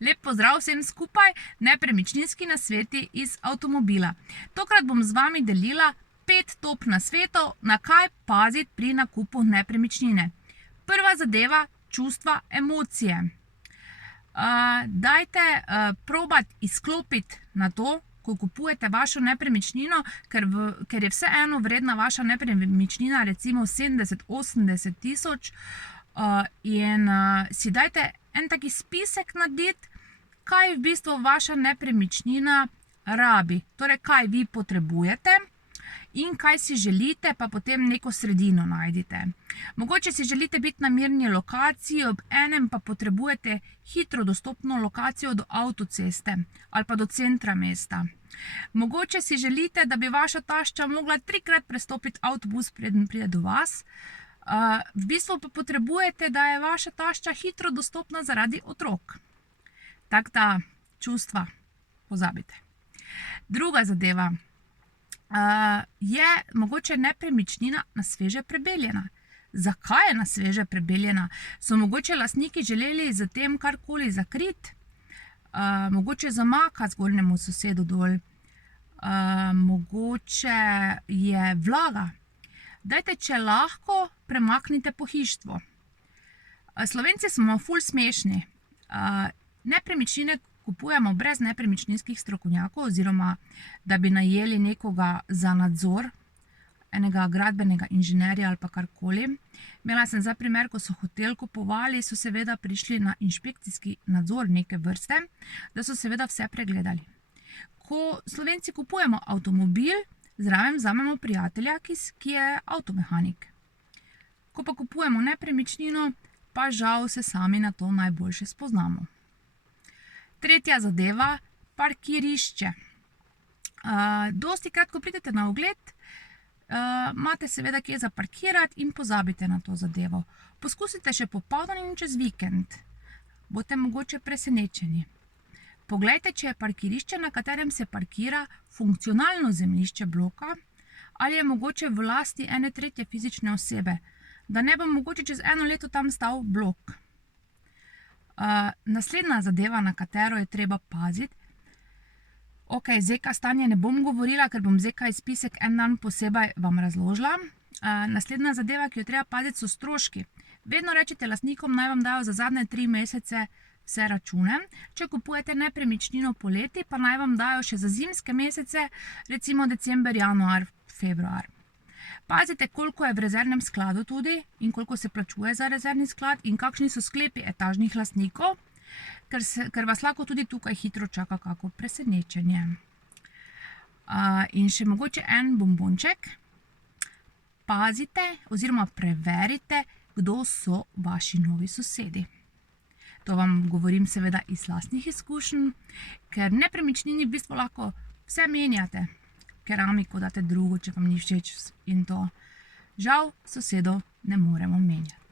Lep pozdrav vsem skupaj, nepremičninski nasveti iz avtomobila. Tokrat bom z vami delila 5 top nasvetov, na kaj paziti pri nakupu nepremičnine. Prva zadeva, čustva, emocije. Dajte probati izklopiti na to, ko kupujete vašo nepremičnino, ker je vseeno vredna vaša nepremičnina recimo 70-80 tisoč, in si dajte en taki spisek narediti, kaj v bistvu vaša nepremičnina rabi. Torej, kaj vi potrebujete in kaj si želite, pa potem neko sredino najdite. Mogoče si želite biti na mirni lokaciji, ob enem pa potrebujete hitro dostopno lokacijo do avtoceste ali pa do centra mesta. Mogoče si želite, da bi vaša tašča mogla 3-krat prestopiti avtobus, preden pride do vas. V bistvu pa potrebujete, da je vaša tašča hitro dostopna zaradi otrok. Tako da, čustva pozabite. Druga zadeva je mogoče nepremičnina na sveže prebeljena. Zakaj je na sveže prebeljena? So mogoče lastniki želeli z tem karkoli zakriti? Mogoče zamaka zgornjemu sosedu dol? Mogoče je vlaga? Dajte, če lahko, premaknite pohištvo. Slovenci smo ful smešni. Nepremičnine kupujemo brez nepremičninskih strokovnjakov oziroma, da bi najeli nekoga za nadzor, enega gradbenega inženirja ali pa karkoli. Imela sem za primer, ko so hotel kupovali, so seveda prišli na inšpekcijski nadzor neke vrste, da so seveda vse pregledali. Ko Slovenci kupujemo avtomobil, zraven vzamemo prijatelja, ki je avtomehanik. Ko pa kupujemo nepremičnino, pa žal se sami na to najboljše spoznamo. Tretja zadeva, parkirišče. Dostikrat, ko pridete na ogled, imate seveda kje zaparkirati in pozabite na to zadevo. Poskusite še popoldan in čez vikend. Boste mogoče presenečeni. Poglejte, če je parkirišče, na katerem se parkira, funkcionalno zemljišče bloka ali je mogoče v lasti ene tretje fizične osebe, da ne bo mogoče čez 1 leto tam stal blok. Naslednja zadeva, na katero je treba paziti. Ok, ZK stanje ne bom govorila, ker bom ZK izpisek en dan posebej vam razložila. Naslednja zadeva, ki jo treba paziti, so stroški. Vedno rečete lastnikom, naj vam dajo za zadnje 3 mesece vse račune. Če kupujete nepremičnino poleti, pa naj vam dajo še za zimske mesece, recimo december, januar, februar. Pazite, koliko je v rezervnem skladu tudi in koliko se plačuje za rezervni sklad in kakšni so sklepi etažnih lastnikov, ker vas lahko tudi tukaj hitro čaka kako presenečenje. In še mogoče en bombonček. Pazite oziroma preverite, kdo so vaši novi sosedi. To vam govorim seveda iz lastnih izkušenj, ker nepremičnini v bistvu lahko vse menjate. Keramiko date drugo, če vam ni všeč in to. Žal, sosedov ne moremo menjati.